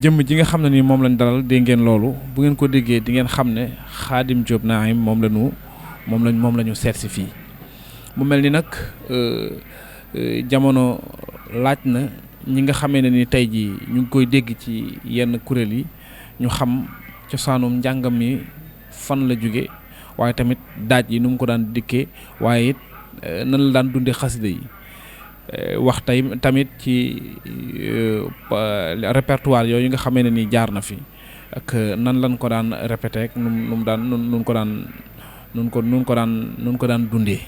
jëmm ji nga xam ne ni moom lañ dalal dégg ngeen loolu bu ngeen ko déggee di ngeen xam ne Khadim Diop Naim moom la ñu seet si fii mu mel ni nag jamono laaj na ñi nga xamee ne ni tey jii ñu ngi koy dégg ci yenn kuréel yi ñu xam cosaanum njàngam mi fan la jóge waaye tamit daaj yi nu mu ko daan dikkee waaye it nan la daan dundee xasida yi wax tey tamit ci répertoire yooyu nga xamee ne ni jaar na fi ak nan lañ ko daan répété ak nu ko daan dundee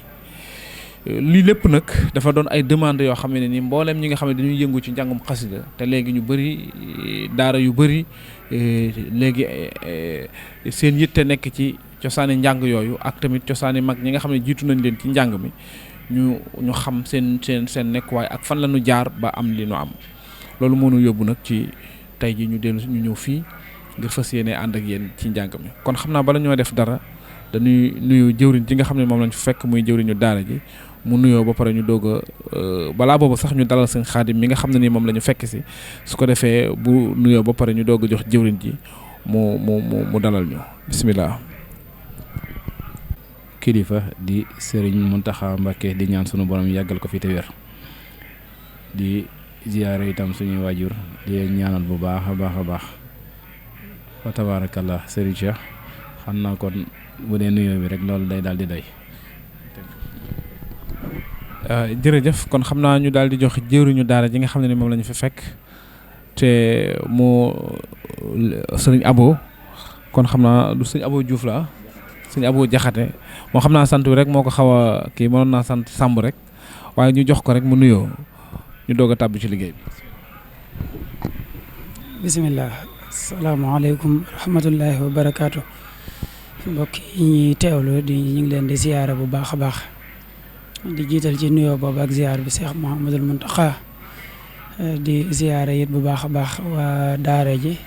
lii lépp nag dafa doon ay demande yoo xam ne ni mbooleem ñi nga xam ne dañuy yëngu ci njàngum xasida te léegi ñu bëri daara yu bëri léegi seen yitte nekk ci cosaani njàng yooyu ak tamit cosaani mag ñi nga xam ne jiitu nañ leen ci njàng mi ñu xam seen nekkuwaay ak fan la ñu jaar ba am li ñu am loolu moo ñu yóbbu nag ci tey ji ñu ñëw fii ngir fas yéene ànd ak yéen ci njàng mi kon xam naa bala ñoo def dara dañuy nuyu jëwriñ ji nga xam ne moom lañ fi fekk muy jëwriñu daara ji mu nuyoo ba pare ñu doog a balaa boobu sax ñu dalal seen Xaadim mi nga xam ne ni moom la ñu fekk si su ko defee bu nuyoo ba pare ñu doog a jox jëwriñ ji mu dalal ñu bisimilah. kilifa di Serigne Mountakha Mbacké di ñaan sunu borom yàggal ko fi te wér di ziyaare itam suñuy waajur di ñaanal bu baax a baax wa tabaarakallah Serigne Cheikh xam naa kon bu dee nuyoo bi rek loolu day daal di doy. jërëjëf kon xam naa ñu daal di jox jëwriñu daara ji nga xam ne ni moom la ñu fi fekk te mu Serigne Abo kon xam naa du Serigne Abo Diouf la Serigne Abo Jaxate moo xam naa sant bi rek moo ko xaw a kii mënoon naa sant Samb rek waaye ñu jox ko rek mu nuyoo ñu doog a tàbbi ci liggéey bi. bisimilah. asalaamaaleykum wa rahmatullahi wa barakaatu. mbokk yi ñuy teewlu ñu ngi leen di ziyaara bu baax a baax di jiital ci nuyoo boobu ak ziyaar bi Cheikh Mouhamadul Mountakha di ziyaara it bu baax a baax waa daara ji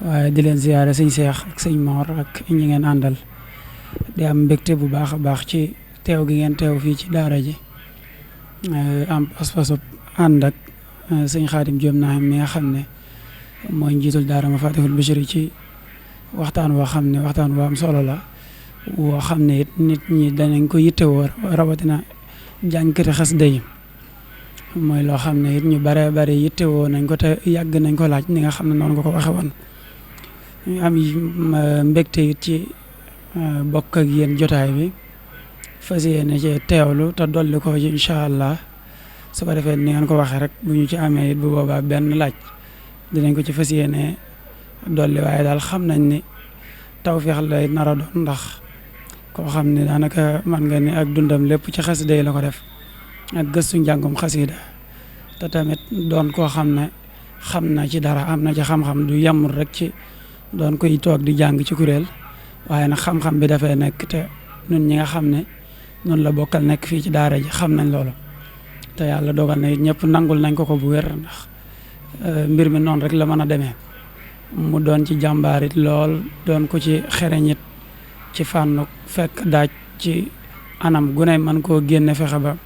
waaye di leen ziyaara sëñ Cheikh ak sëñ Mor ak ñi ngeen àndal di am mbégte bu baax a baax ci teew gi ngeen teew fii ci daara ji am pas-pasu ànd ak sëñ Khadim Diop Naim mi nga xam ne mooy njiitul daara Mafatihul Bichri ci waxtaan woo xam ne waxtaan woo am solo la woo xam ne it nit ñi danañ ko yittewoo rawatina jànkati xasida yi mooy loo xam ne it ñu bare bare yittewoo nañ ko te yàgg nañ ko laaj ni nga xam ne noonu nga ko waxe woon ñu am mbégte it ci bokk ak yéen jotaay bi fas yéene ci teewlu te dolli ko ci incha allah su ko defee ni ngeen ko waxee rek bu ñu ci amee it bu boobaa benn laaj dinañ ko ci fas yéene dolli waaye daal xam nañ ni tawfeex lay nar a doon ndax koo xam ne daanaka man nga ni ak dundam lépp ci xasida yi la ko def ak gëstu njàngum xasida te tamit doon koo xam ne xam na ci dara am na ci xam-xam du yamul rek ci doon koy toog di jàng ci kuréel waaye nag xam-xam bi dafay nekk te ñun ñi nga xam ne noonu la bokkal nekk fii ci daara ji xam nañ loolu te yàlla dogal na it ñëpp nangul nañ ko bu wér ndax mbir mi noonu rek la mën a demee mu doon ci jàmbaarit lool doon ko ci xereñit ci fànn fekk daaj ci anam gu ne mën koo génne fexe ba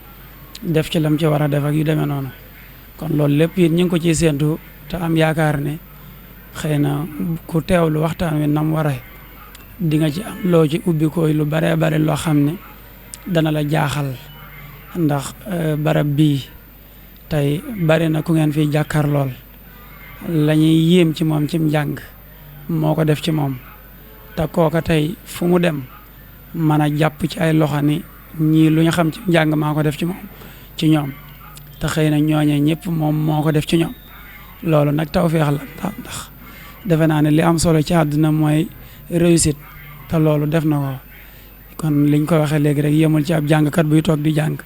def ci lam ci war a def ak yu demee noonu kon loolu lépp it ñu ngi ko ciy séentu te am yaakaar ne xëy na ku teewlu waxtaan wi nam waree di nga ci am loo ci ubbi koy lu baree bari loo xam ne dana la jaaxal ndax barab bii tey bari na ku ngeen fiy jàkkaar lool la ñuy yéem ci moom cim njàng moo ko def ci moom te kooka tey fu mu dem mën a jàpp ci ay loxo ni ñii lu ñu xam ci njàng maa ko def ci moom ci ñoom te xëy na ñooñe ñëpp moom moo ko def ci ñoom loolu nag tawfeex la ndax defe naa ne li am solo ci àdduna mooy réussite te loolu def na ko kon liñ ko waxee léegi rek yemul ci ab jàngkat buy toog di jàng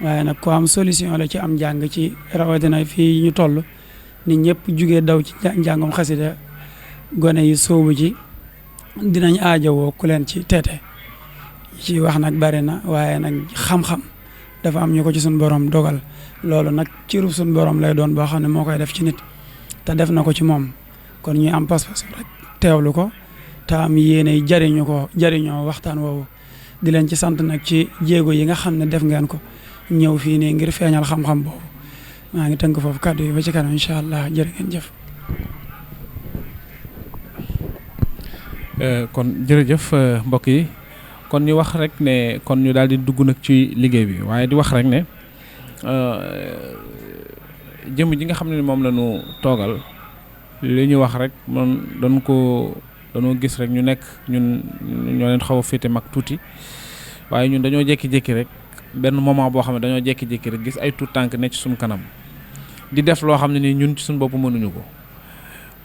waaye nag ko am solution la ci am njàng ci rawatina fii ñu toll nit ñëpp jugee daw ci njàngum xasida gone yi sóobu ci dinañ aajowoo ku leen ci teete ci wax nag bari na waaye nag xam-xam dafa am ñu ko ci suñ borom dogal loolu nag cirub suñ borom lay doon boo xam ne moo koy def ci nit te def na ko ci moom kon ñuy am pas-pas rek teewlu ko te am yéene jariñoo waxtaan woowu di leen ci sant nag ci jéego yi nga xam ne def ngeen ko ñëw fii nii ngir feeñal xam-xam boobu maa ngi tënk foofu kàddu yi ba ci kanam incha allah jërë ngeen jëf. kon jërëjëf mbokk yi kon ñu wax rek ne kon ñu daal di dugg nag ci liggéey bi waaye di wax rek ne jëmm ji nga xam ne moom la ñu toogal li ñu wax rek man dañoo gis rek ñu nekk ñun ñoo leen xaw a féete mag tuuti waaye ñun dañoo jékki-jékki rek benn moment boo xam ne dañoo jékki-jékki rek gis ay tuut tànk ne ci suñu kanam di def loo xam ne nii ñun ci suñu bopp mënuñu ko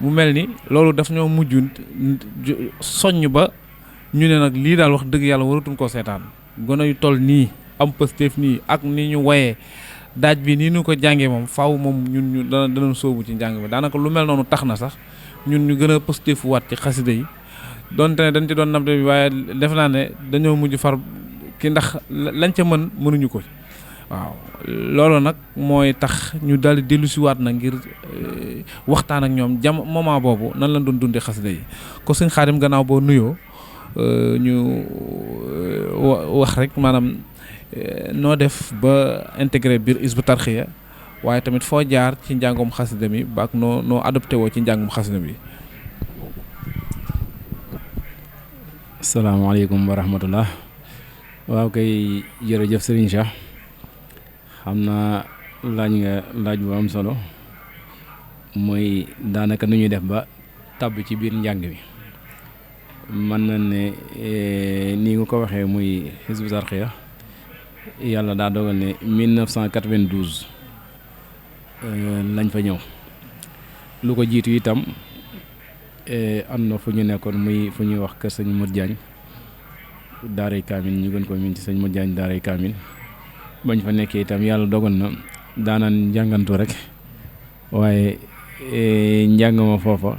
mu mel ni loolu daf ñoo mujj soññ ba ñu ne nag lii daal wax dëgg yàlla waratuñ koo seetaan gone yu toll nii am pësteef nii ak ni ñu woyee daaj bi nii ñu ko jàngee moom faaw moom ñun danañ sóobu ci njàng mi daanaka lu mel noonu tax na sax ñun ñu gën a pësteefu waat ci xasida yi donte ne dañ ci doon nabte bi waaye def naa ne dañoo mujj far ki ndax lañ ca mënuñu ko waaw loolu nag mooy tax ñu daal di dellusiwaat na ngir waxtaan ak ñoom moment boobu nan lañ doon dundee xasida yi ko sëñ Xaadim gannaaw boo nuyoo ñu wax rek maanaam noo def ba intégré biir Hizbut Tarqiyyah waaye tamit foo jaar ci njàngum xasida mi ba ak noo adopté woo ci njàngum xasida bi. asalaamaaleykum wa rahmatullah. waaw kay jërëjëf Serigne Cheikh xam naa laaj bu am solo mooy daanaka nu ñuy def ba tàbb ci biir njàng mi mën na ne nii nga ko waxee muy Hizbut Tarqiyyah yàlla daa dogal ne 1992 lañ fa ñëw lu ko jiitu itam am na fu ñu nekkoon muy fu ñuy wax kër sëñ Modou Diagne daaray kaamil ñu gën ko min ci sëñ Modou Diagne daaray kaamil bañ fa nekkee itam yàlla dogal na daanaan njàngantu rek waaye njàng ma foofa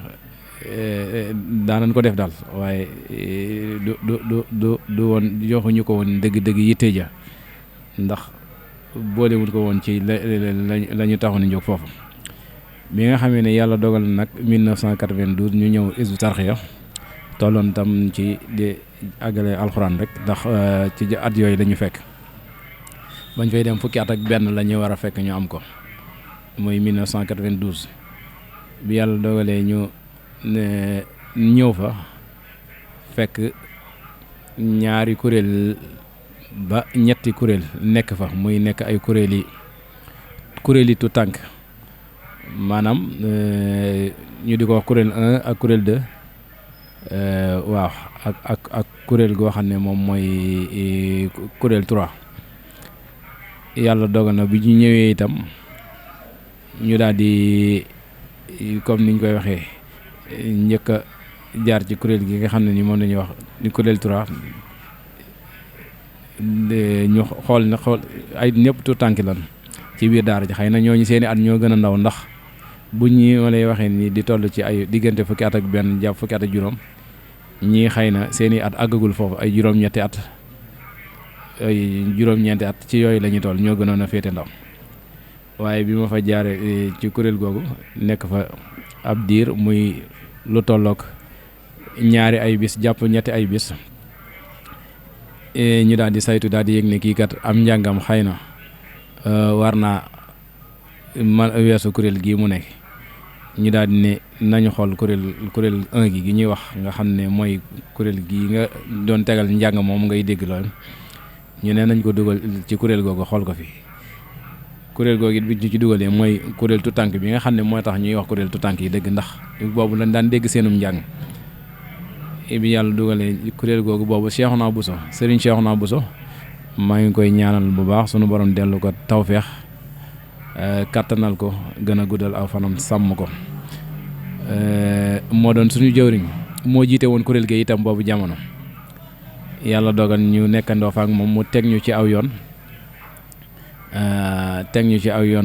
daanan ko def daal waaye du woon joxuñu ko woon dëgg-dëgg yitte ja ndax boolewul ko woon ci la ñu taxoon a jóg foofu bi nga xamee ne yàlla dogal nag 1992 ñu ñëw Hizbut Tarqiyyah tolloon tam ci di àggale alxuraan rek ndax ci at yooyu dañu fekk bañ fay dem fukki at ak benn la ñu war a fekk ñu am ko muy 1992 bi yàlla dogalee ñu ñëw fa fekk ñaari kuréel ba ñetti kuréel nekk fa muy nekk ay kuréeli tu tànk maanaam ñu di ko wax kuréel 1 ak kuréel 2 waaw ak kuréel goo xam ne moom mooy kuréel 3 yàlla dogal na bi ñu ñëwee itam ñu daal di comme niñ koy waxee njëkk a jaar ci kuréel gi nga xam ne ni moom la ñuy wax ni kuréel 3 ñu xool ay ñëpp tu tànki lan ci biir daara ji xëy na ñooñu seeni at ñoo gën a ndaw ndax bu ñu ma lay waxee ni di toll ci ay diggante fukki at ak benn jàpp fukki at ak juróom ñii xëy na seeni at àggagul foofu ay juróom-ñetti at ay juróom-ñeenti at ci yooyu la ñuy toll ñoo gënoon a féete ndaw waaye bi ma fa jaare ci kuréel googu nekk fa ab diir muy lu tollook ñaari ay bis jàpp ñetti ay bis ñu daal di saytu daal di yëg ne kii kat am njàngam xëy na war naa man weesu kuréel gii mu nekk ñu daal di ne nañu xool kuréel 1 gi ñuy wax nga xam ne mooy kuréel gii nga doon tegal njàng moom ngay dégg lool ñu ne nañ ko dugal ci kuréel googu xool ko fi kuréel googu it bi ñu ci dugalee mooy kuréel tu tànk bi nga xam ne mooy tax ñuy wax kuréel tu tànk yi dëgg ndax boobu lañ daan dégg seenum njàng bi yàlla dugalee kuréel googu boobu Cheikhouna Bousso Serigne Cheikhouna Bousso maa ngi koy ñaanal bu baax sunu borom dellu ko tawfeex kattanal ko gën a guddal aw fanam sàmm ko moo doon suñu jëwriñ moo jiite woon kuréel gi itam boobu jamono yàlla dogal ñu nekkandoo fa ak moom mu teg ñu ci aw yoon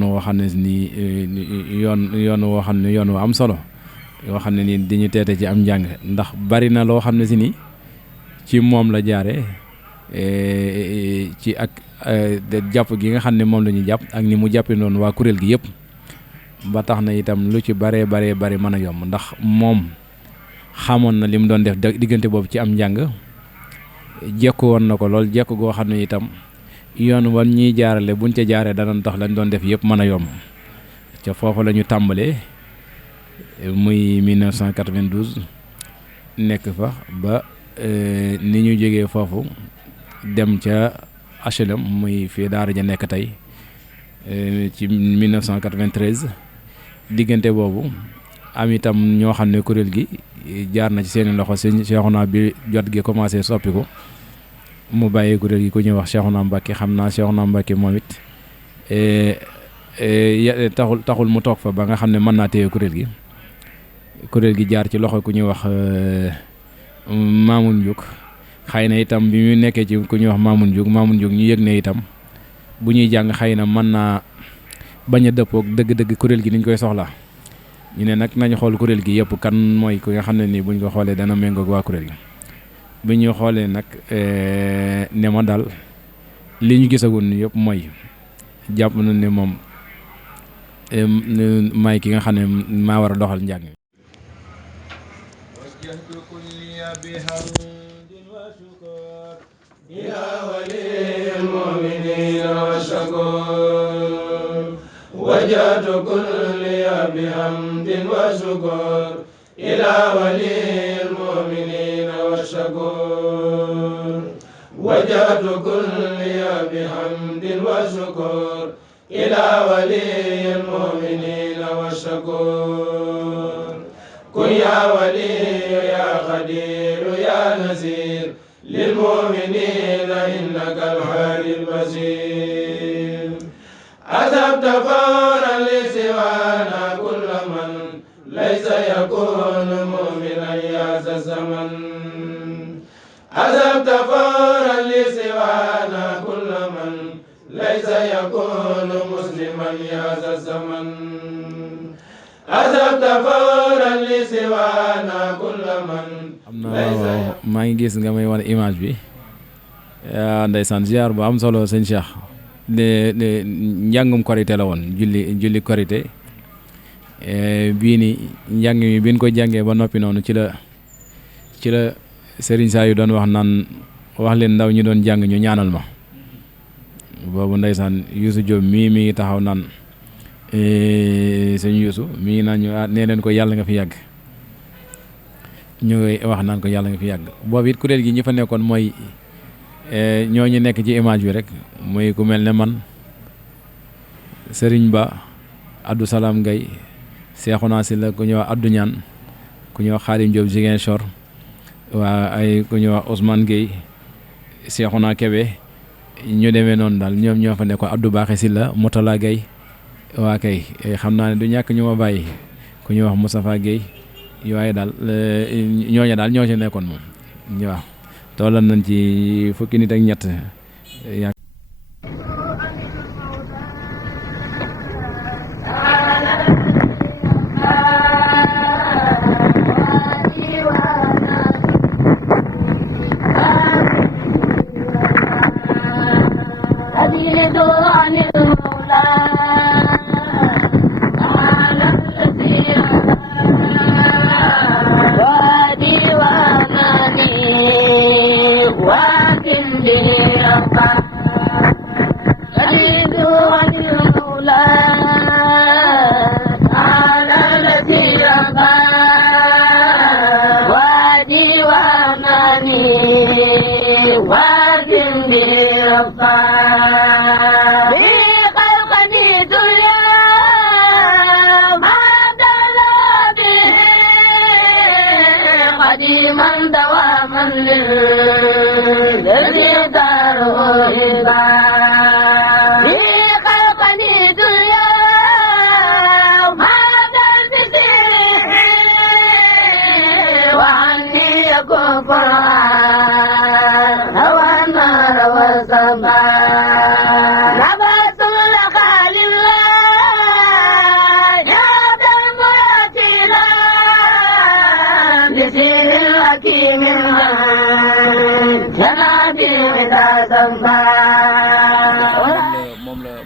woo xam ne nii yoon woo xam ne yoon wu am solo yoo xam ne nii di ñu teete ci am njàng ndax bari na loo xam ne si nii ci moom la jaare ci ak jàpp gi nga xam ne moom la ñu jàpp ak ni mu jàppee noonu waa kuréel gi yëpp ba tax na itam lu ci bari mën a yomb ndax moom xamoon na li mu doon def diggante boobu ci am njàng jekku woon na ko lool jekku goo xam ne itam yoon wan ñuy jaarale buñ ca jaaree danañ tax lañ doon def yëpp mën a yomb ca foofu la ñu tàmbalee muy 1992 nekk fa ba ni ñu jógee foofu dem ca HLM muy fii daara ja nekk tey ci 1993 diggante boobu am itam ñoo xam ne kuréel gi jaar na ci seeni loxo sëñ Cheikhouna bi jot gi commencé soppiku mu bàyyi kuréel gi ku ñuy wax Cheikhouna Mbacké xam naa Cheikhouna Mbacké moom it taxul mu toog fa ba nga xam ne mën naa téye kuréel gi jaar ci loxo ku ñuy wax Mamoun Diouk xëy na itam bi mu nekkee ci ku ñuy wax Mamoun Diouk ñu yëg ne itam bu ñuy jàng xëy na mën naa bañ a dëppook dëgg-dëgg kuréel gi niñ koy soxla ñu ne nag nañu xool kuréel gi yëpp kan mooy ku nga xam ne nii buñ ko xoolee dana méngoog waa kuréel gi bi ñu xoolee nag ne ma daal li ñu gisagoon yëpp mooy jàpp na ne moom may ki nga xam ne maa war a doxal njàng mi. وجهت كلي بحمد وشكر إلى ولي المؤمنين والشكور وجهت كلي بحمد وشكر إلى ولي المؤمنين والشكور كن يا ولي يا قدير يا نذير للمؤمنين إنك الحادي البصير أذهبت فورا لسوانا كل من ليس يكون مؤمنا يا ذا الزمن أذهبت فورا لسوانا كل من ليس يكون مسلما يا ذا الزمن أذهبت فورا لسوانا كل من maa ngi gis nga may wan image bi ndeysaan ziar bu am solo sëñ Cheikh de njàngum korité la woon julli korité bii ni njàng mi biñ ko jàngee ba noppi noonu ci la Serigne Saa yu doon wax naan wax leen ndaw ñu doon jàng ñu ñaanal ma boobu ndeysaan Youssou Diop mi ngi taxaw naan sëñ Youssou mi ngi naan ñu nee leen ko yàlla nga fi yàgg ñu wax naan ko yàlla nga fi yàgg boobu it kuréel gi ñi fa nekkoon mooy ñooñu nekk ci image bi rek muy ku mel ne man Serigne Ba Abdou Salam Gaye Cheikhouna Sylla ku ñuy wax Abdou Niane ku ñuy wax Khadim Diop Ziguinchor waa ay ku ñuy wax Ousmane Gueye Cheikhouna Kébé ñu demee noonu daal ñoom ñoo fa nekkoon Abdou Bakhe Sylla Motala Gueye waa kay xam naa ne du ñàkk ñu ma bàyyi ku ñuy wax Moustapha Gueye waaye daal ñooñu daal ñoo ci nekkoon moom waaw tollan nañ ci fukki nit ak ñett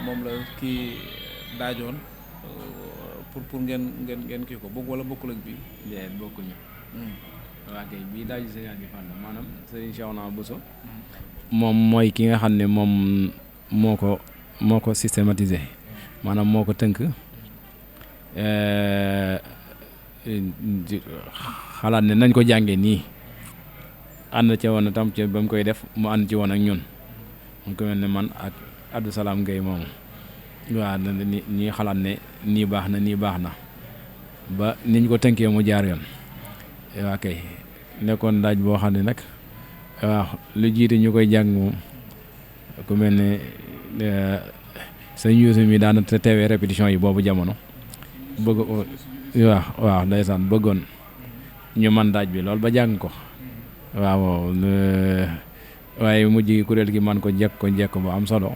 moom la kii daajoon pour ngeen kii ko bokk wala bokkul ak bii. déedéet bokkuñu. waa kay bii daaju Serigne Aliou Fall maanaam Serigne Cheikhouna Bousso moom mooy ki nga xam ne moom moo ko systématisé maanaam moo ko tënk xalaat ne nañ ko jàngee nii ànd ca woon tam ca ba mu koy def mu ànd ci woon ak ñun mu ko mel ne man ak Abdou Salaam Gueye moomu waaw ñi xalaat ne nii baax na ba niñ ko tënkee mu jaar yoon waa kay nekkoon daaj boo xam ne nag waaw lu jiite ñu koy jàng moom ku mel ne sëñ Yuusu mi daana teewee répétition yi boobu jamono bëgg waaw ndeysaan bëggoon ñu man daaj bi lool ba jàng ko waaw waaye mujj kuréel gi man ko jekk bu am solo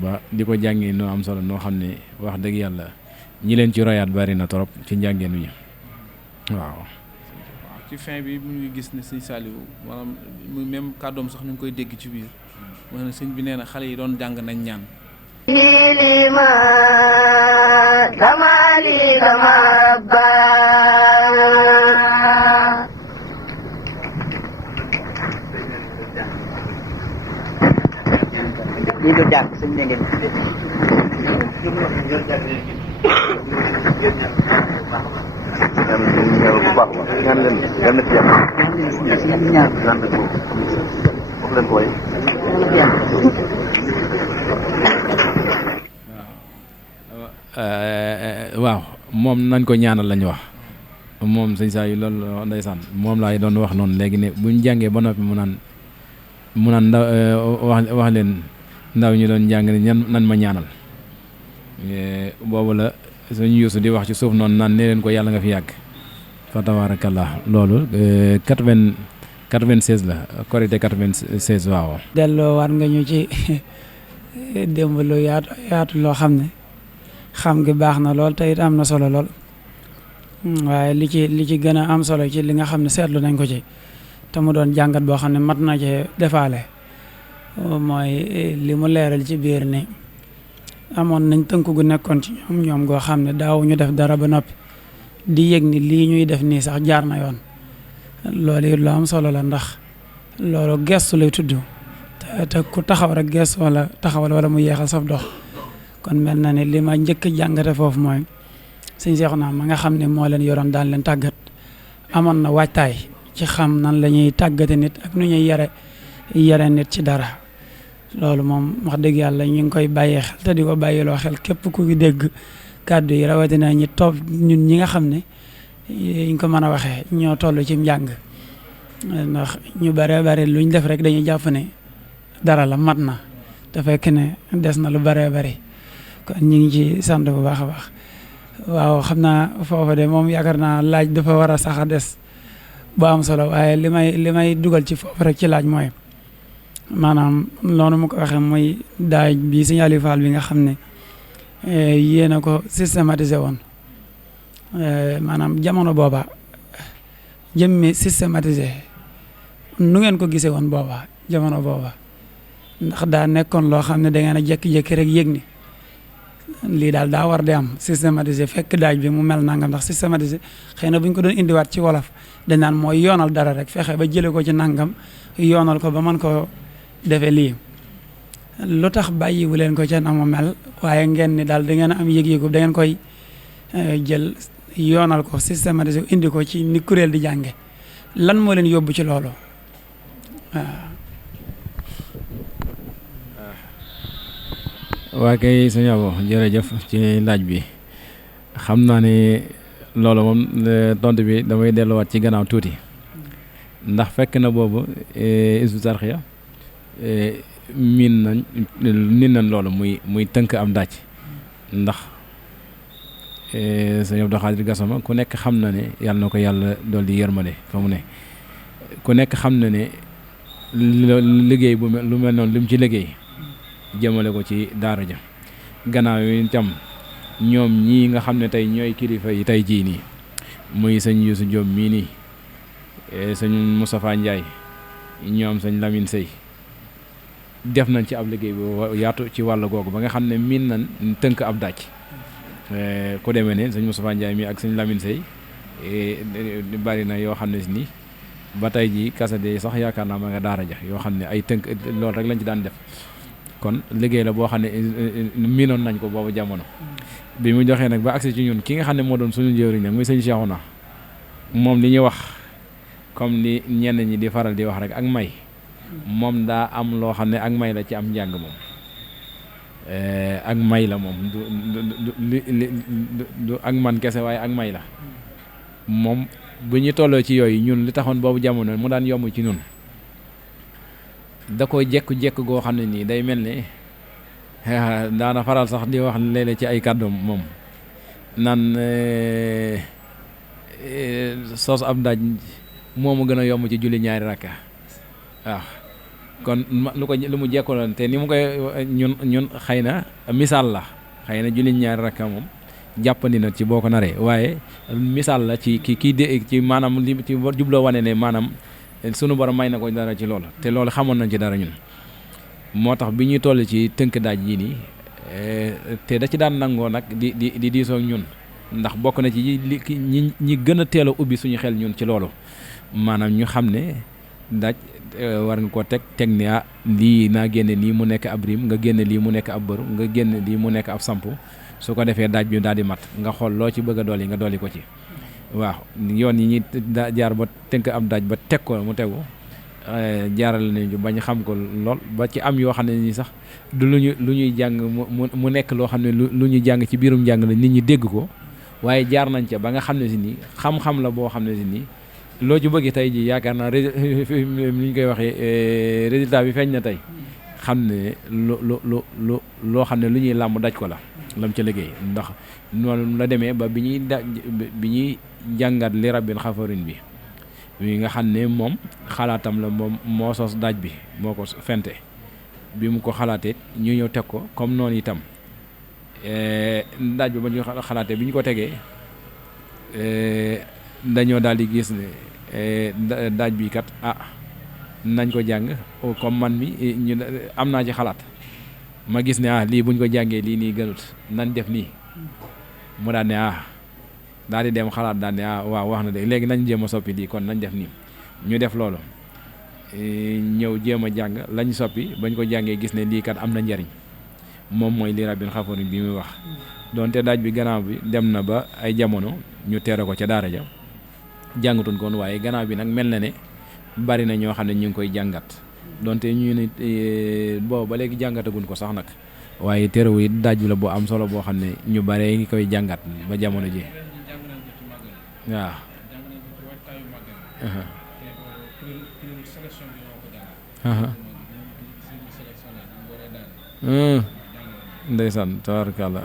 ba di ko jàngi noo am solo noo xam ne wax dëgg yàlla ñi leen ci royaat bari na trop ci njàngeen wi waaw. ci fin bi mu ngi gis ne sëñ Saliou maanaam mu même kàddoom sax ñu ngi koy dégg ci biir maanaam sëñ bi nee na xale yi doon jàng nañ ñaan. lii du jàng sëñ bi ngeen bu baax ñaan leen yal na ci yàlla ñaan wax leen ko way waaw moom nañ ko ñaanal lañu wax moom sëñ saa yu loolu ndeysaan moom laay doon wax noonu léegi ne buñ jàngee ba noppi mu naan ndaw wax leen ndaw ñu doon jàng ne nan ma ñaanal boobu la suñu Yuusu di wax ci suuf noonu naan ne leen ko yàlla nga fi yàgg fa tabarakallah loolu 96 la korité 96 waaw. delloo war nga ñu ci démb lu yaatu loo xam ne xam gi baax na lool te it am na solo lool waaye li ci gën a am solo ci li nga xam ne seetlu nañ ko ci te mu doon jàngat boo xam ne mat na ci defaale mooy li mu leeral ci biir ni amoon nañ tënk gu nekkoon ci ñoom goo xam ne daawuñu def dara ba noppi di yëg ni lii ñuy def nii sax jaar na yoon loolu it lu am solo la ndax loolu gestu lay tudd te ku taxaw rek gestu wala taxawal wala mu yeexal saf dox kon mel na ne li ma njëkk jàngate foofu mooy sëñ Seexuna ma nga xam ne moo leen yoroon daan leen tàggat amoon na waajtaay ci xam nan la ñuy tàggate nit ak nu ñuy yare nit ci dara loolu moom wax dëgg yàlla ñu ngi koy bàyyee xel te di ko bàyyiloo xel képp ku dégg kàddu yi rawatina ñi topp ñun ñi nga xam ne ñu ko mën a waxee ñoo toll ci njàng ndax ñu bare bare luñ def rek dañuy jàpp ne dara la mat na te fekk ne des na lu bare bari kon ñu ngi ci sant bu baax a baax waaw xam naa foofa de moom yaakaar naa laaj dafa war a sax a des bu am solo waaye li may dugal ci foofu rek ci laaj mooy maanaam loolu mu ko waxee mooy daaj bi Sëñ Aliou Fall bi nga xam ne yéen a ko systématisé woon maanaam jamono booba jëmmi systématisé nu ngeen ko gisee woon booba jamono booba ndax daa nekkoon loo xam ne da ngeen a jékki-jékki rek yëg ni lii daal daa war di am systématisé fekk daaj bi mu mel nangam ndax systématisé xëy na bu ñu ko doon indiwaat ci wolof dañ naan mooy yoonal dara rek fexe ba jëlee ko ci nangam yoonal ko ba mën ko defee lii lu tax bàyyiwu leen ko ca na mu mel waaye ngeen ni daal da ngeen am yëg-yëgu da ngeen koy jël yoonal ko systématisé indi ko ci ni kuréel di jànge lan moo leen yóbbu ci loolu waa kay sëñ Abo jërëjëf ci laaj bi xam naa ne loolu moom tontu bi damay delluwaat ci gannaaw tuuti ndax fekk na boobu Hizbut Tarqiyyah miin nañ loolu muy tënk am daaj ndax sëñ Abdou Khadir Gassama ku nekk xam na ne yàlla na ko yàlla dool di yërmande fa mu ne ku nekk xam na ne liggéey bu lu mel noonu li mu ci liggéey jëmale ko ci daara ja gannaaw yi tam ñoom ñii nga xam ne tey ñooy kilifa yi tey jii nii muy sëñ Youssou Diop mii nii sëñ Moustapha Ndiaye ñoom sëñ Lamine Sey def nañ ci ab liggéey bu yaatu ci wàll googu ba nga xam ne miin nañ tënk ab daaj ku demee ne sëñ Moustapha Ndiaye mii ak sëñ Lamine Sey bari na yoo xam ne si nii ba tey jii kasade sax yaakaar naa ma nga daara ja yoo xam ne ay tënk loolu rek lañ ci daan def kon liggéey la boo xam ne miinoon nañ ko boobu jamono bi mu joxee nag ba agsi ci ñun ki nga xam ne moo doon suñu jëwriñ nag muy sëñ Cheikhouna moom li ñuy wax comme ni ñenn ñi di faral di wax rek ak may moom daa am loo xam ne ak may la ci am njàng moom ak may la moom du ak man kese waaye ak may la moom bu ñu tolloo ci yooyu ñun li taxoon boobu jamono mu daan yomb ci ñun da ko jekku-jekk goo xam ne nii day mel ne daana faral sax di wax léeg-léeg ci ay kàddoom moom naan soos ab daaj moo ma gën a yomb ci julli ñaari rakka waaw kon lu mu jekkaloon te ni mu koy ñun xëy na misaal la xëy na julli ñaari rakka moom jàppandi na ci boo ko naree waaye misaal la ci kii de ci maanaam li ci jubloo wane ne maanaam sunu borom may na ko dara ci loolu te loolu xamoon nañ ci dara ñun moo tax bi ñuy toll ci tënk daaj yii nii te da ci daan nangoo nag di diisoo ak ñun ndax bokk na ci ñi gën a teel a ubbi suñu xel ñun ci loolu maanaam ñu xam ne daaj war nga ko teg ni lii naa génne lii mu nekk ab rim nga génne lii mu nekk ab bëru nga génne lii mu nekk ab samp su ko defee daaj bi daal di mat nga xool loo ci bëgg a dolli nga dolli ko ci waaw yoon yi ñuy jaar ba tënk ab daaj ba teg ko mu tegu jaaral nañu bañ xam ko lool ba ci am yoo xam ne nii sax du lu ñuy jàng mu nekk loo xam ne lu ñuy jàng ci biirum jàng la nit ñi dégg ko waaye jaar nañ ca ba nga xam ne si nii xam-xam la boo xam ne si nii loo ci bëgg tey ji yaakaar naa ni ñu koy waxee résultat bi feeñ na tey xam ne loo xam ne lu ñuy làmb daj ko la lam ca liggéey ndax noonu la demee ba bi ñuy jàngat li rabbil xafarin bi nga xam ne moom xalaatam la moom moo sos daaj bi moo ko fente bi mu ko xalaatee ñu ñëw teg ko comme noonu itam daaj bi ba ñu xalaatee bi ñu ko tegee dañoo daal di gis ne daaj bi kat nañ ko jàng comme man mi ñu am naa ci xalaat ma gis ne lii buñ ko jàngee lii nii gënut nañ def nii mu daal ne daal di dem xalaat daal ne waaw wax na de léegi nañ jéem a soppi lii kon nañ def nii ñu def loolu ñëw jéem a jàng lañ soppi bañ ko jàngee gis ne lii kat am na njariñ moom mooy li rabbil xafarin bi muy wax donte daaj bi gannaaw bi dem na ba ay jamono ñu tere ko ca daara ja jàngatuñ koon waaye gannaaw bi nag mel na ne bari na ñoo xam ne ñu ngi koy jàngat donte ñu ne boobu ba léegi jàngataguñ ko sax nag waaye terewu it daaj bi la boo am solo boo xam ne ñu bare ngi koy jàngat ba jamono ji waaw ndeysaan tabaarkalla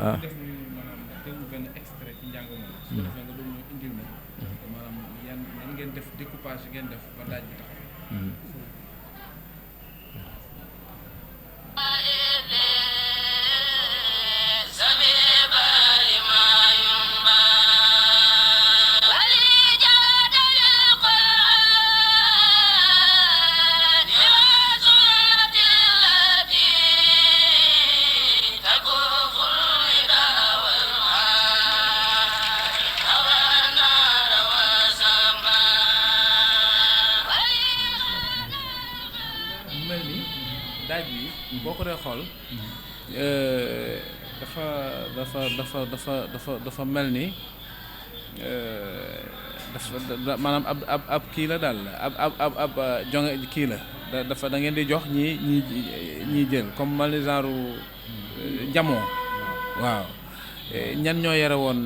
boo ko dee xool dafa mel ni dafa maanaam ab kii la daal ab jonge kii la dafa da ngeen di jox ñi jël comme mal genre jamoo waaw ñan ñoo yore woon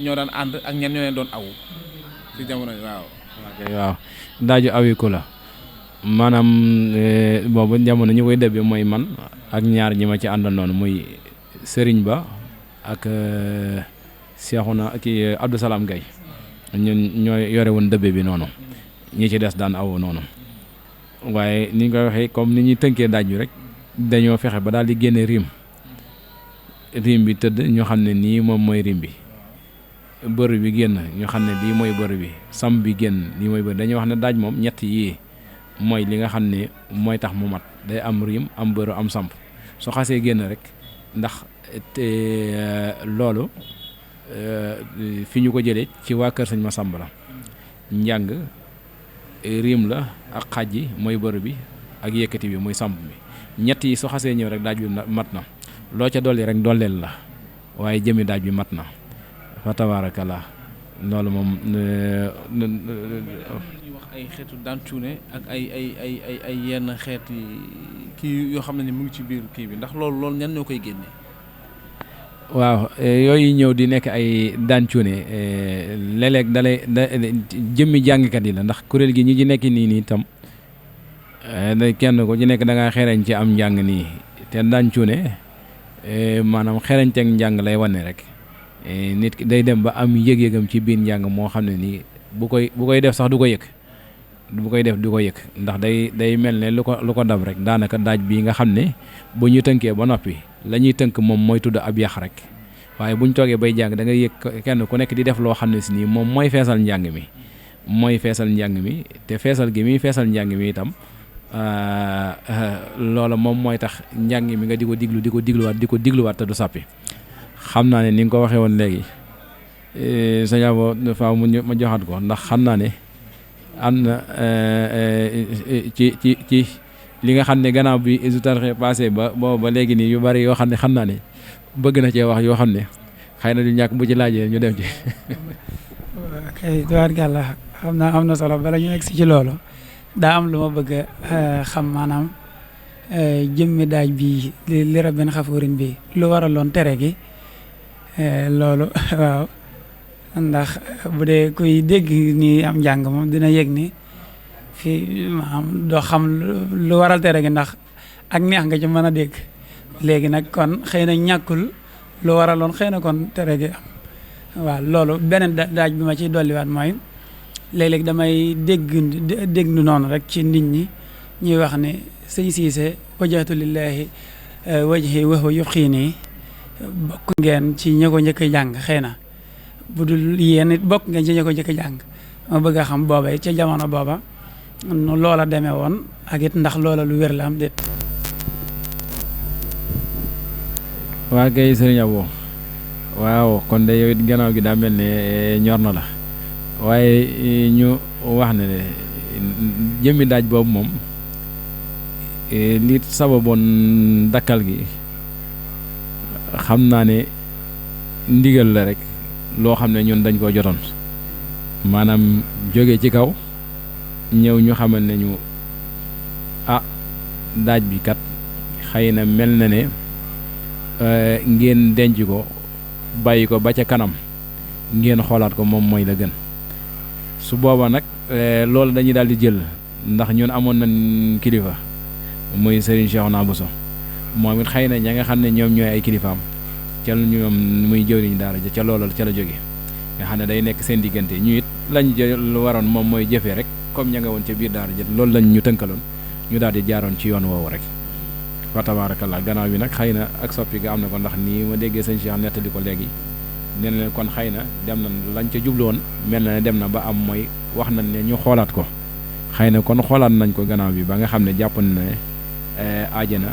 ñoo daan ànd ak ñan ñoo leen doon awu ci jamono waaw daaju awiku la maanaam boobu jamono ñu koy debbi mooy man ak ñaar ñi ma ci àndal noonu muy Sëriñ Ba ak Seexuna ki Abdou Salam Gaye ñun ñoo yore woon dëbbe bi noonu ñi ci des daan aw noonu waaye ni ñu koy waxee comme ni ñuy tënkee daaj bi rek dañoo fexe ba daal di génne rim bi tëdd ñu xam ne nii moom mooy rim bi bër bi génn ñu xam ne lii mooy bër bi sam bi génn lii mooy bër dañuy wax ne daaj moom ñett yii mooy li nga xam ne mooy tax mu mat day am rim am bëru am samp su xasee génn rek ndax loolu fi ñu ko jëlee ci waa kër sëñ Masamba la njàng rim la ak xaaj yi mooy bëru bi ak yëkkati bi muy samp bi ñett yi su xasee ñëw rek daaj bi mat na loo ca dolli rek dolleel la waaye jëmi daaj bi mat na fa tabarakallah loolu moom ñuy wax ay xeetu daan cuune ak ay yenn xeeti kii yoo xam ne ni mu ngi ci biir kii bi ndax loolu ñan ñoo koy génne. waaw yooyu ñëw di nekk ay daan cuune léeg-léeg jëmmi jàngkat yi la ndax kuréel gi ñi ci nekk nii itam kenn ku ci nekk da ngaa xereñ ci am njàng nii te daan cuune maanaam xereñteeg njàng lay wane rek nit ki day dem ba am yëg-yëgam ci biir njàng moo xam ne nii bu koy def sax du ko yëg bu koy def du ko yëg ndax day mel ne lu ko dab rek daanaka daaj bii nga xam ne bu ñu tënkee ba noppi la ñuy tënk moom mooy tudd ab yax rek waaye bu ñu toogee bay jàng da ngay yëg kenn ku nekk di def loo xam ne si nii moom mooy feesal njàng mi te feesal gi muy feesal njàng mi itam loola moom mooy tax njàng mi nga di ko digluwaat te du sàppi xam naa ne ni nga ko waxee woon léegi sëñ Abo faaw ma joxaat ko ndax xam naa ne am na ci li nga xam ne gannaaw bi résultat passé ba léegi nii yu bari yoo xam ne xam naa ne bëgg na cee wax yoo xam ne xëy na du ñàkk bu ci laajee ñu dem ci. kay tubaarkàlla xam naa am na solo bala ñu egg si ci loolu daa am lu ma bëgg a xam maanaam jëmmi daaj bi li rabbin xafuurin bi lu waraloon tere gi loolu waaw ndax bu dee kuy dégg ni am njàng moom dina yëg ni fii maanaam doo xam lu waral tere gi ndax ak neex nga ci mën a dégg léegi nag kon xëy na ñàkkul lu waraloon xëy na kon tere gi am waaw loolu beneen daaj bi ma ciy dolliwaat mooy léeg-léeg damay dégg noonu rek ci nit ñi ñuy wax ne sëñ Siise wajjahtu lillahi wajhi wa huwa yubxiini bokk ngeen ci ñi ko njëkk a jàng xëy na bu dul yéen it bokk ngeen ci ñi ko njëkk a jàng ma bëgg a xam booba ca jamono booba nu loola demee woon ak it ndax loola lu wér la am déet. waa kay sëriñ Abo waaw kon de yow it gannaaw gi daa mel ne ñor na la waaye ñu wax ne jëmmi daaj boobu moom li sababoon dakkal gi xam naa ne ndigal la rek loo xam ne ñun dañ koo jotoon maanaam jóge ci kaw ñëw ñu xamal ne ñu daaj bi kat xëy na mel na ne ngeen denc ko bàyyi ko ba ca kanam ngeen xoolaat ko moom mooy la gën su booba nag loolu dañuy daal di jël ndax ñun amoon nañ kilifa muy Serigne Cheikhouna Bousso moom it xëy na ña nga xam ne ñoom ñooy ay kilifaam ca ñoom muy jëwriñ daara ja ca loolu ca la jóge nga xam ne day nekk seen diggante ñu it lañ lu waroon moom mooy jëfee rek comme ña nga woon ca biir daara ja loolu lañ ñu tënkaloon ñu daal di jaaroon ci yoon woowu rek fa tabarakallah gannaaw bi nag xëy na ak soppi ga am na ko ndax nii ma déggee sëñ Cheikh nettali ko léegi nee na leen kon xëy na dem na lañ ca jublu woon mel na ne dem na ba am mooy wax nañ ne ñu xoolaat ko xëy na kon xoolaat nañ ko gannaaw bi ba nga xam ne jàpp na ne aajana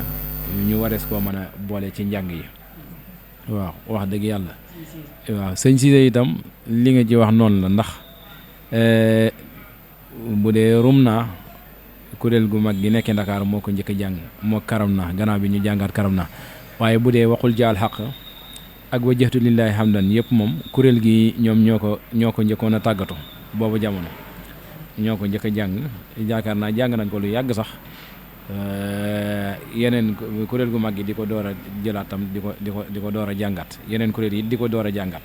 ñu warees koo mën a boole ci njàng yi waaw wax dëgg yàlla waaw sëñ Cissé itam li nga ci wax noonu la ndax bu dee rum naa kuréel gu mag gi nekkee Ndakaar moo ko njëkk a jàng moo karam na gannaaw bi ñu jàngaat karam na waaye bu dee waxul jaal xaq ak wajjahtu lillahi hamdan yëpp moom kuréel gi ñoom ñoo ko njëkkoon a tàggatu boobu jamono ñoo ko njëkk a jàng yaakaar naa jàng nañ ko lu yàgg sax yeneen kuréel gu mag gi di ko door a jëlaat tam di ko door a jàngat yeneen kuréel yi di ko door a jàngat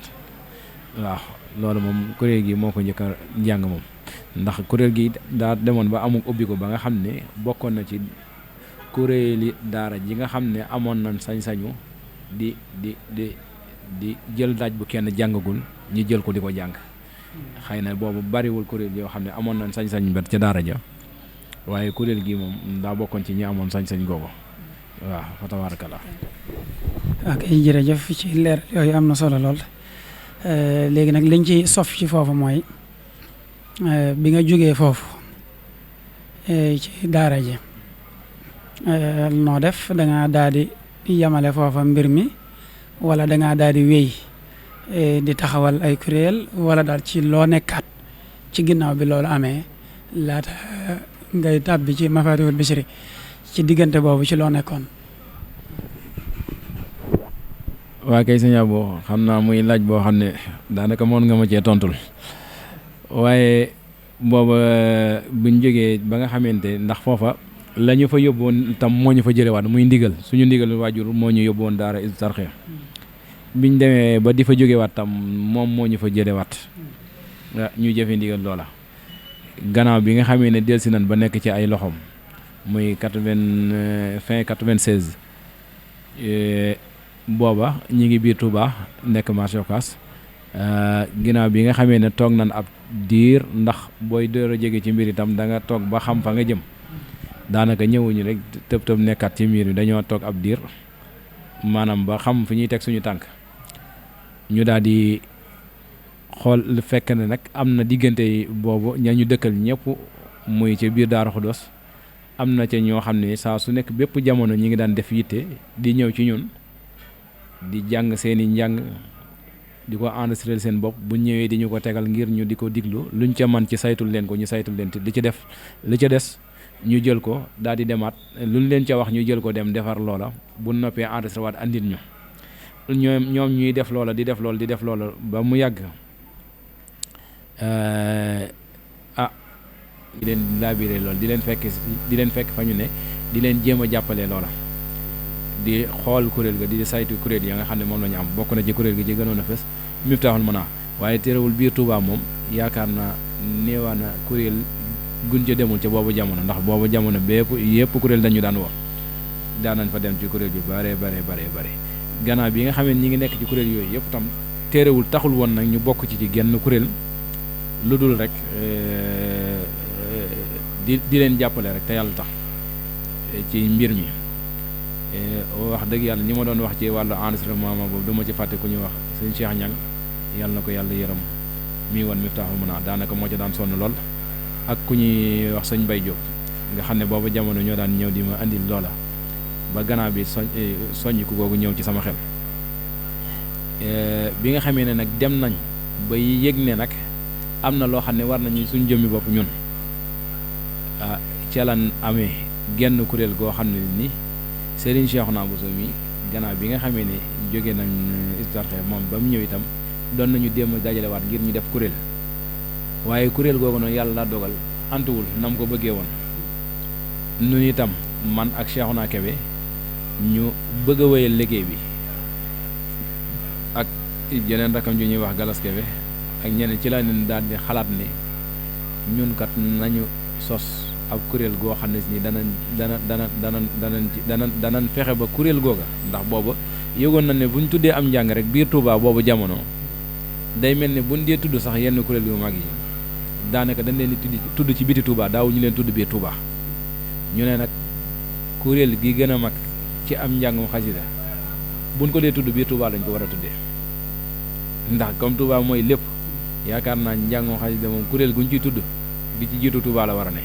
waaw loolu moom kuréel gi moo ko njëkk a jàng moom ndax kuréel gi daa demoon ba amul ubbi ko ba nga xam ne bokkoon na ci kuréeli daara ji nga xam ne amoon nañ sañ-sañu di jël daaj bu kenn jàngagul ñu jël ko di ko jàng xëy na boobu bariwul kuréel yoo xam ne amoon nañ sañ-sañ bet ca daara ja waaye kuréel gi moom daa bokkoon ci ñi amoon sañ-sañ googu waaw fa tabarakallah. ok jërëjëf ci leer yooyu am na solo lool léegi nag liñ ci sof ci foofu mooy bi nga jógee foofu ci daara ji noo def da nga daal di yamale foofa mbir mi wala da ngaa daal di wéy di taxawal ay kuréel wala daal ci loo nekkaat ci ginnaaw bi loolu amee laata ngay tàbbi ci Mafatihul Bichri ci diggante boobu ci loo nekkoon. waa kay sëñ Abo xam naa muy laaj boo xam ne daanaka moon nga ma cee tontul waaye booba buñ jógee ba nga xamante ndax foofa la ñu fa yóbboon tam moo ñu fa jëlewaat muy ndigal suñu ndigal waajur moo ñu yóbboon daara Hizbut Tarqiyyah biñ demee ba di fa jógewaat tam moom moo ñu fa jëlewaat ñu jëfe ndigal loola gannaaw bi nga xamee ne delsi nañ ba nekk ci ay loxoom muy fin 96 booba ñi ngi biir Touba nekk marché Ocass ginnaaw bi nga xamee ne toog nañ ab diir ndax booy door a jege ci mbir itam da nga toog ba xam fa nga jëm daanaka ñëwuñu rek tëb nekkaat ci mbir yi dañoo toog ab diir maanaam ba xam fi ñuy teg suñu tànk ñu daal di xool fekk ne nag am na diggante boobu ña ñu dëkkal ñëpp muy ci biir Daaru Xudoos am na ca ñoo xam ne saa su nekk bépp jamono ñi ngi daan def yitte di ñëw ci ñun di jàng seeni njàng di ko enregistré seen bopp bu ñëwee di ñu ko tegal ngir ñu di ko diglu luñ ca man ci saytul leen ko ñu saytul leen te li ca des ñu jël ko daal di demaat luñ leen ca wax ñu jël ko dem defar loola bu noppee enregistré waat andil ñu ñoom ñuy def loola di def loola ba mu yàgg di leen laabiré lool di leen fekk fa ñu ne di leen jéem a jàppale loola di xool kuréel ga di saytu kuréel ya nga xam ne moom la ñu am bokk na ci kuréel gi ci gënoon a fës Miftaahul Manaa waaye terewul biir Touba moom yaakaar naa néewaa na kuréel gun ca demul ca boobu jamono ndax boobu jamono yëpp kuréel dañu daan woo daanañ fa dem ci kuréel yu bare gannaaw bi nga xam ne ñi ngi nekk ci kuréel yooyu yëpp tam terewul taxul woon nag ñu bokk ci genn kuréel lu dul rek di leen jàppale rek te yàlla tax ci mbir mi wax dëgg yàlla ñi ma doon wax ci wàllu enregistrement boobu duma ci fàtte ku ñuy wax sëñ Cheikh Niang yàlla na ko yàlla yërëm mii woon Miftaahul Manaa daanaka moo ci daan sonn lool ak ku ñuy wax sëñ Bay Diop nga xam ne boobu jamono ñoo daan ñëw di ma andil loola ba gannaaw bi soññiku googu ñëw ci sama xel bi nga xamee ne nag dem nañ ba yëg ne nag am na loo xam ne war nañu suñ jëmmi bopp ñun ca lan amee genn kuréel goo xam ne ni Serigne Cheikhouna Bousso mi gannaaw bi nga xamee ne jóge nañ Hizbut Tarqiyyah moom ba mu ñëw itam doon nañu déem a dajalewaat ngir ñu def kuréel waaye kuréel googu noonu yàlla laa dogal antuwul nam ko bëggee woon nun itam man ak Cheikhouna Kébé ñu bëgg a wéyal liggéey bi ak jeneen rakam ju ñuy wax Galas Kébé ak ñeneen ci la leen daal di xalaat ne ñun kat nañu sos ab kuréel goo xam ne si danañ fexe ba kuréel googa ndax booba yëgoon na ne buñ tuddee am njàng rek biir Touba boobu jamono day mel ne buñ dee tudd sax yenn kuréel yu mag yi daanaka dañ leen di tudd ci biti Touba daaw ñu leen tudd biir Touba ñu ne nag kuréel gi gën a mag ci am njàngum xasida buñ ko dee tudd biir Touba lañ ko war a tuddee ndax comme Touba mooy lépp yaakaar naa njàngum xasida moom kuréel guñ ciy tudd gi ci jiitu Touba la war a ne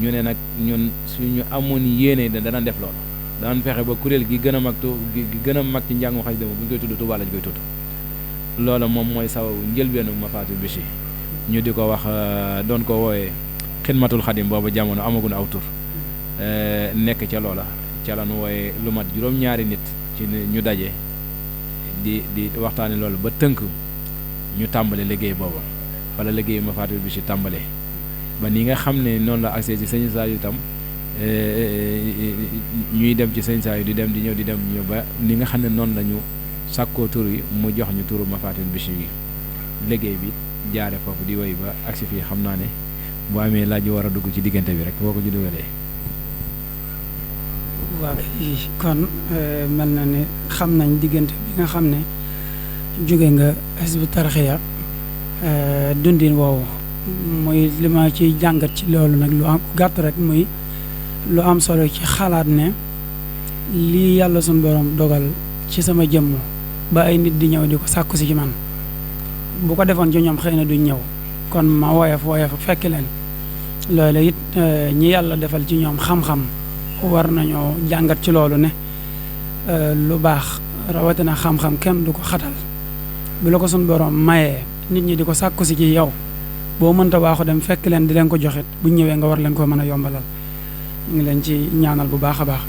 ñu ne nag ñun suñu amoon yéene dana def loolu danañ fexe ba kuréel gi gën a mag gi gën a mag ci njàngum xasida moom bu ñu koy tudd Touba lañ koy tudd loola moom mooy sababu njëlbeenu Mafaatihul Bichri ñu di ko wax doon ko wooyee Xidmatul Xadim boobu jamono amaguñu aw tur nekk ca loola ca lan wooyee lu mat juróom-ñaari nit ci ñu daje di waxtaane loolu ba tënk ñu tàmbale liggéey boobu fa la liggéeyu Mafaatihul Bichri tàmbalee ba ni nga xam ne noonu la accès ci sëñ Saliou itam ñuy dem ci sëñ Saliou di dem di ñëw ba ni nga xam ne noonu la ñu sàkkoo tur yi mu jox ñu turu Mafaatihul Bichri yi liggéey bi jaare foofu di woy ba agsi fii xam naa ne boo amee laaj yu war a dugg ci diggante bi rek boo ko ci dugalee. waaw kon mel na ne xam nañ diggante bi nga xam ne jóge nga Hizbut Tarqiyyah dundin woowu muy li ma ciy jàngat ci loolu nag lu am gàtt rek muy lu am solo ci xalaat ne lii yàlla suñu borom dogal ci sama jëmm ba ay nit di ñëw di ko sàkku si ci man bu ko defoon ci ñoom xëy na duñ ñëw kon ma woyof fekk leen loolu it ñi yàlla defal ci ñoom xam-xam war nañoo jàngat ci loolu ne lu baax rawatina xam-xam kenn du ko xatal bu la ko suñu borom mayee nit ñi di ko sàkku si ci yow boo mënta waaxu dem fekk leen di leen ko joxit bu ñëwee nga war leen koo mën a yombalal ñu ngi leen ci ñaanal bu baax a baax.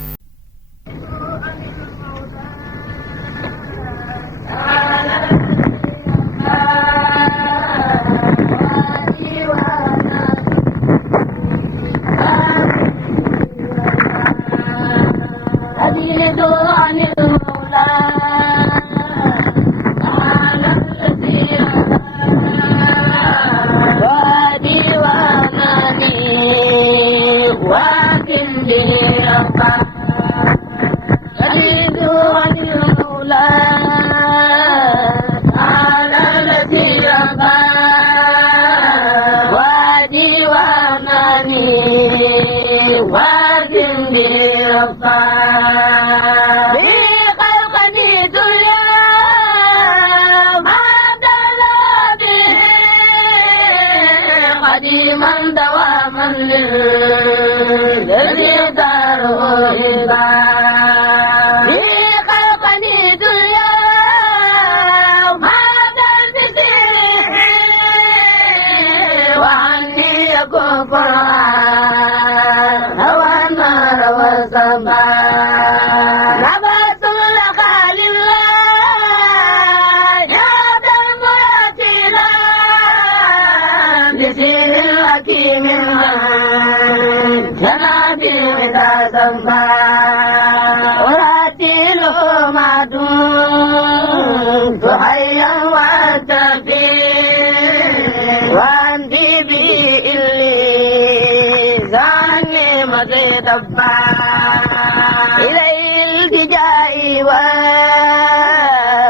إليه التجاء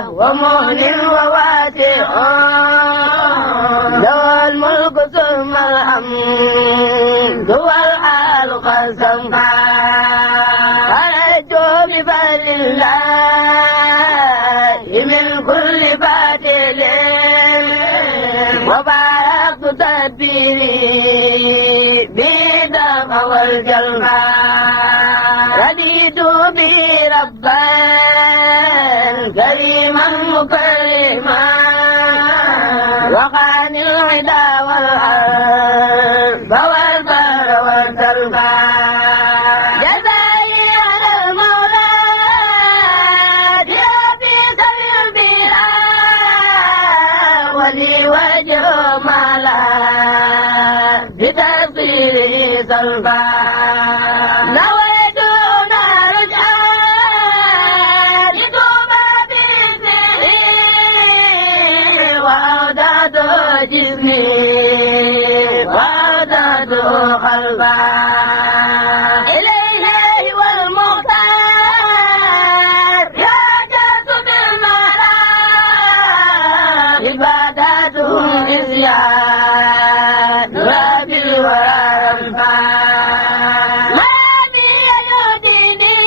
ومهل وواسع له الملك ثم الحمد والآل قسم أرجو بفضل الله من كل باطل وباركت تدبيري بالدفع والجلب رضيت به ربا كريما مكرما وقاني العدا والحرب والبر والدربا جزائي على المولى في سبيل البلا ولي وجه مالا بتصيره صلبا إليه والمختار يا جاس بالمرار عباداتهم إزيان رب الورى الفار لا بيديني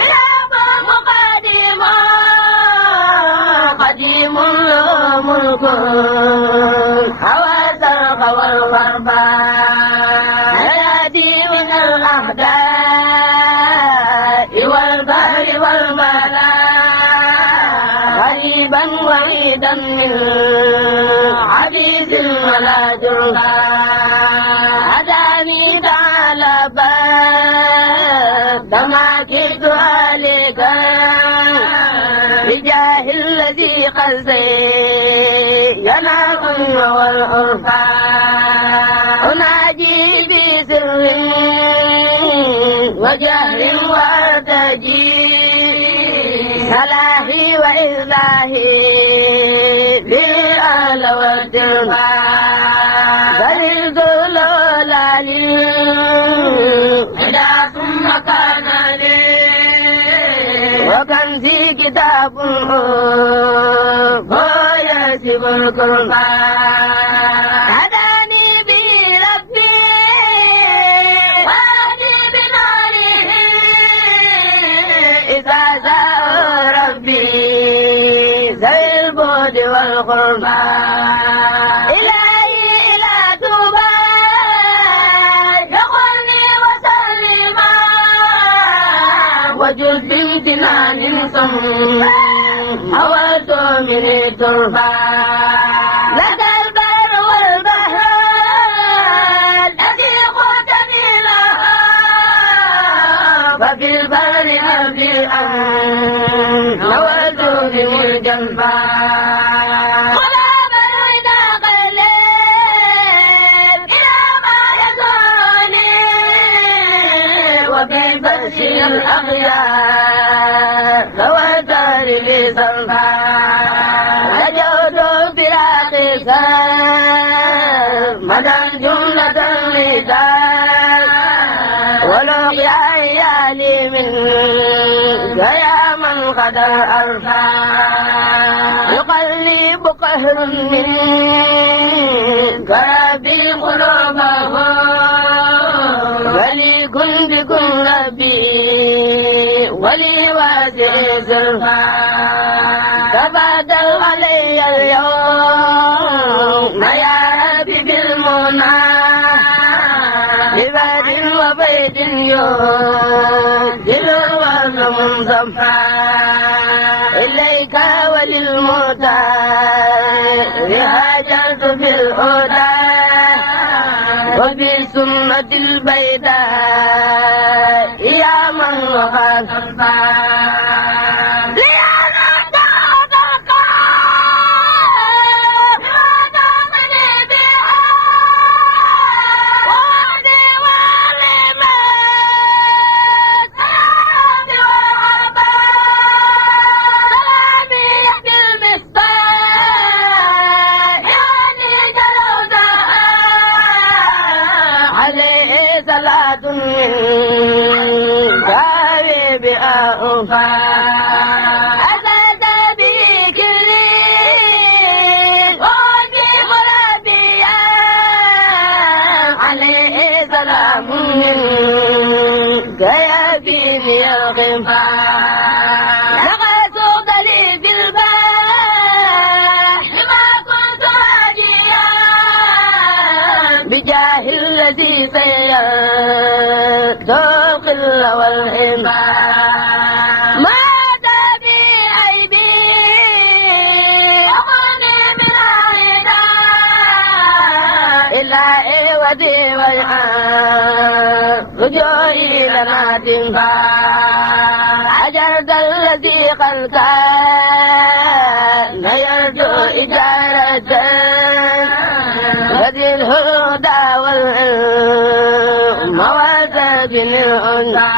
خلاف مقدم قديم له ملك حواس والغرب هادي من الأحداث والبحر والبلاء غريبا وعيدا من عبيد ولا جربا هداني تعالى باب ما كدت عليك بجاه الذي قد زينا الأم والعرفا أناجي بسر وجهر وارتجي صلاحي وإصلاحي بالأهل والتربى بلغت لولا للهدى ثم كان لي وكنزي كتاب ويسب القربى هداني به ربي وهدي بنوره إذا جاء ربي ذوي البعد والقربى إلهي إلى توبى يقلني وسلما وجد بامتنان صم حولت من التربى لك البر والبحر الذي قلتني له تنفع غلاب الردى قلب إلى ما يسرني وفي بشر الأخيار فوتر لي صنفا لجوت براقي سار مدى جملة الرجال ولقيا يالي من يا من قد أرفع يقلب قهر من كربي قلوبه ولي كن بكم ربي ولي واسع زلفا تبادل علي اليوم يا ربي بالمنى بباد وبيت يوم منصفا إليك وللموتى هاجرت بالهدى وبسنة البيداء يا من وخلفا أزاد بكلي وفي قلبي عليه سلام منك يا بني الغفار لقد سقت لي في البحر ما كنت راجيا بجاه الذي سيرت القل والحمار ودي رجوعي لنا تنفع عجرت الذي قد كان يرجو إجارة وذي الهدى والمواسد للأنثى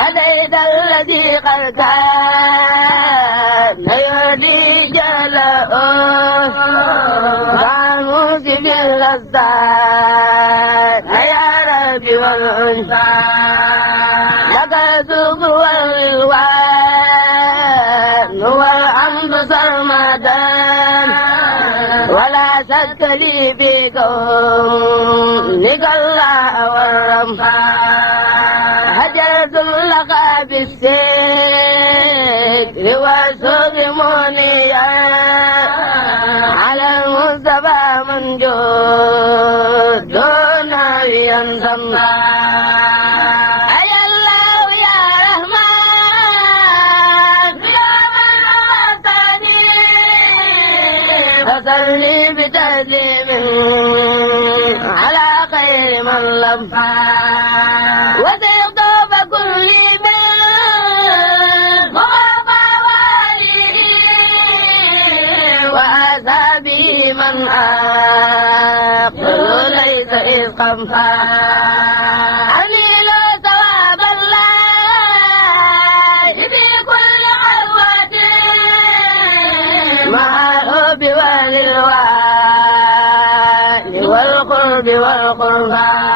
هديت الذي قد كان يرجي جلاء باللذات يا ربي والأنثى لك الذكر والرضوان والحمد سرمدا ولا شك لي بكونك الله والرمحان هجرت لك بالسكر والسوق منيا على المصطفى من جود دون ينسمى أي الله يا رحمن يا من أمتني فصلي بتسليم على خير من لبى وثقت فكل وأصحابه من أقل ليس إسقا عليل ثواب الله في كل خلوة مع الحب والإلوان والقرب والقربان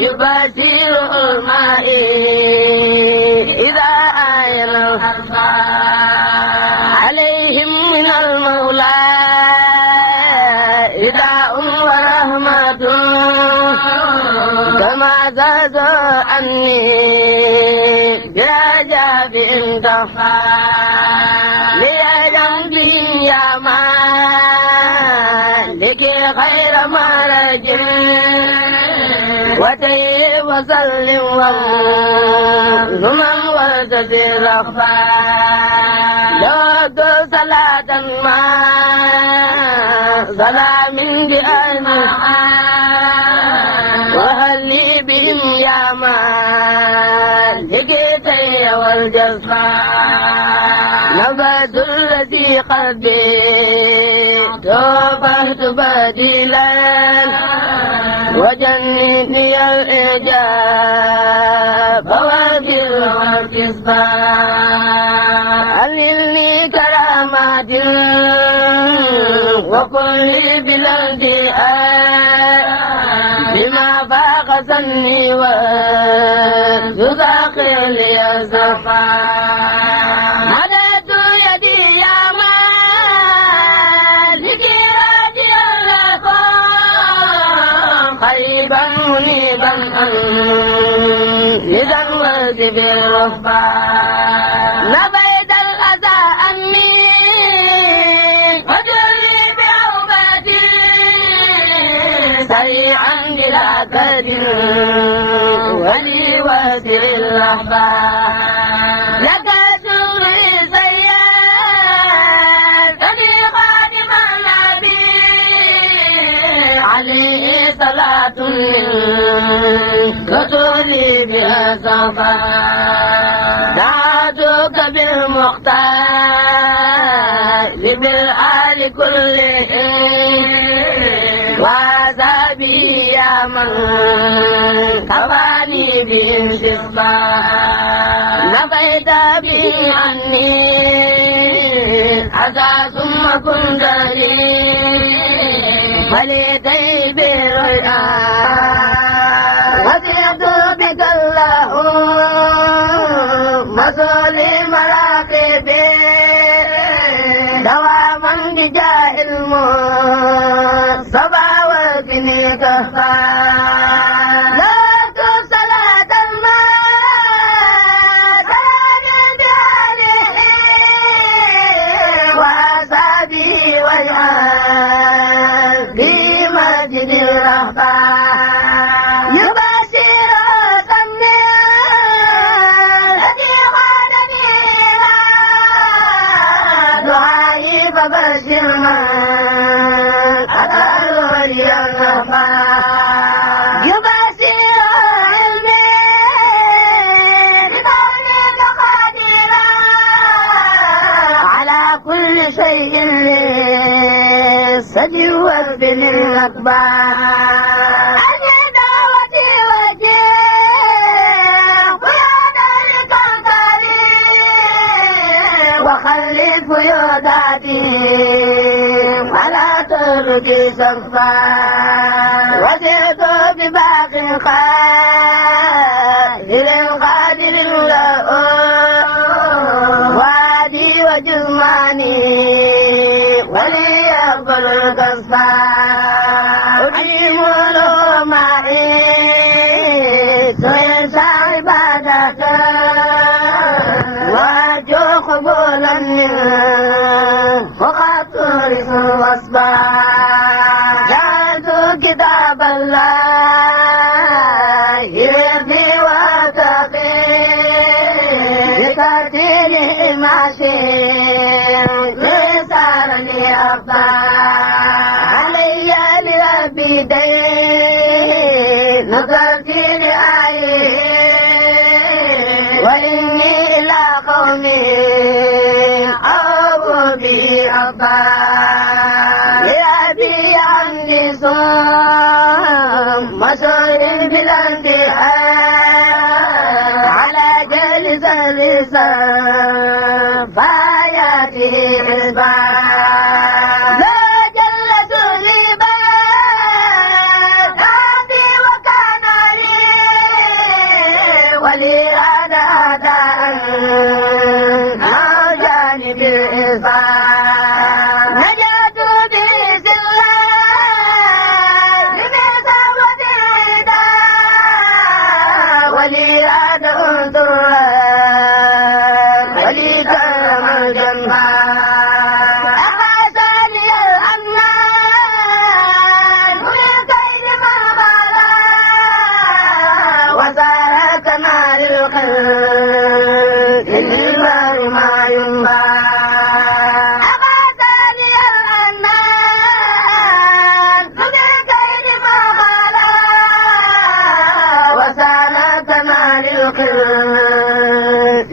يباشر الماء إذا آين عليهم من المولى إداء ورحمة كما زاد عني برجاء انتفى لي جنبهم يا مالك خير مرج وتيب وسلم ومن وتزيد لك صلاة ما سلام بأجمع والجفاء نبذ الذي قلبي توبهت بديلا وجنني الإعجاب والجر والكسبان أللني كرامات وكل بلادي بما فاق سني ويذاقي لي الزفاء مددت يدي يا مالك راجي لكم قريبا منيبا إذا ولد بالرهبان نبيت الأذى أني وجري بعوبتي سريعا بلا كد ولي واسع الرحبان لك شغلي سيار كني خادم النبي عليه صلاة وتولي بها صفا دعوتك بالمختار بالآل كلهم وعذابي يا من كفاني بهم شفاء نفيت به عني عسى ثم كنت لي فليتي بالريان وزدت بك اللهم صلي مراقبي دواما بجاه المصطفى وكني كفا لا صلاة الماء سلام بآله وأصحابه والآل في مسجد الرحمن يبشر سمي الذي خانني دعائي فبشر من أدعو لي الرحمن يبشر علمي بكونك قادرا على كل شيء سجوت بن الأكبر أجل دعوتي وجيه قيادة للكوكب وخلف يوداتي على ترك سقفا وزرت بباقي قادر قادر له وادي وجزماني وليقبل القصفى أديم له معي سيسع عبادك وأرجو قبولا منه وقد تورث الوصفى جعلت كتاب الله يرضي وتقي بترتيل ماشي لساني أبا علي لربي دين نظرتي لآيه وإني إلى قومي أبو بي أبا لأبي عندي صوم مسؤول بالانتهاء على جلس اللسان فاياتي حزبا لا جلس لي بات عندي وكان لي ولي أنا أداء مع جانب الإنسان نجات بإذن الله بمثابة الرداء ولي أنا أنظر ولي كرم الجنة أخذني الأمنان من كيد من غلا وسارك نار القلب للماء ما ينبع أخذني الأمنان من كيد من غلا وسارك نار القلب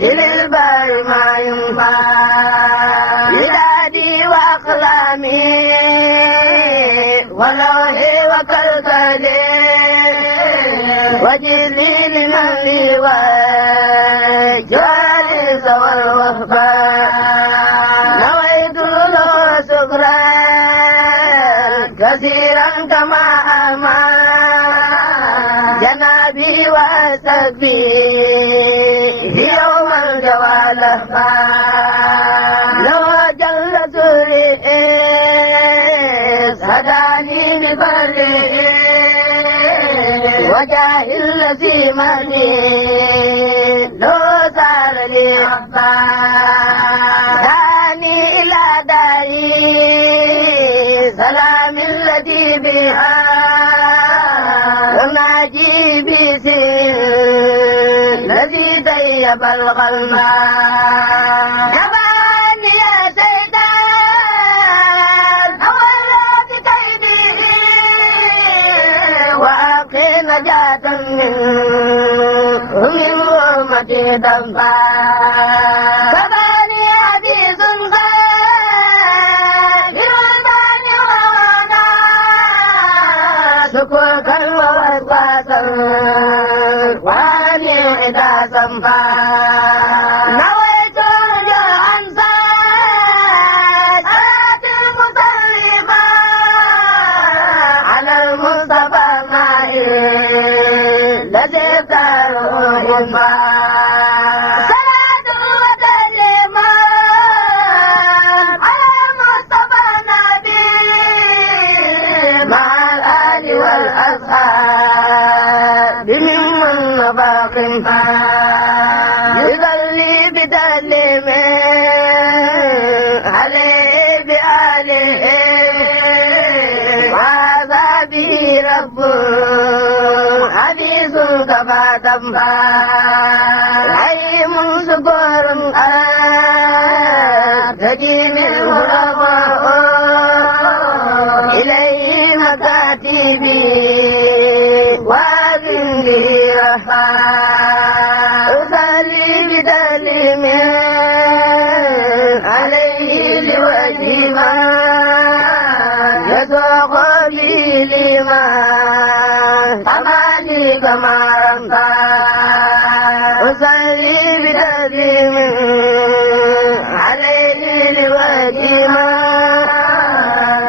والجالس والوهبان نويت له شكرا كثيرا كما أمان جنابي وسبي يوم الجوال لو جل سريس هداني لبرئ وجاه الذي مني لو صار لي داني إلى داري سلام الذي بها وناجي بسر الذي طيب القلب جباني يا سيدان أولاد كيده وأبقي نجاة من غرمتي ذنبا كفاني عزيز غير المانع وغنى شكرا ووسواسا واني إذا سنفا نويت رجوع أنساك صلاة المسلمة على المصطفى الماهي الذي اختاره إما صلاة وتسليما على المصطفى النبي مع الآل والأصحاب ممن نفاق يصلي بتسليم عليه بآله وهذا به رب حديث كفى تنفى عيم سكور تجي منه الأضواء إليه مكاتبي وأبنه رحمة أصلي بتسليم عليه لوجه ما يسوق به لما أماني كما رمتا أصلي بتسليم عليه لوجه ما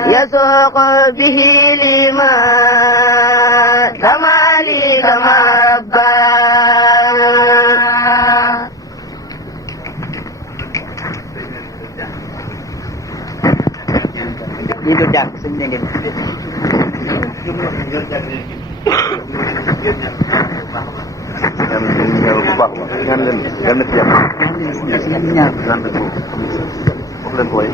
يسوق به لما كمالي كما ربا ñu doon jàng sëñ ne ngeen ñaan bu baax ñaan leen yal na ci yàlla ñaan wax leen ko way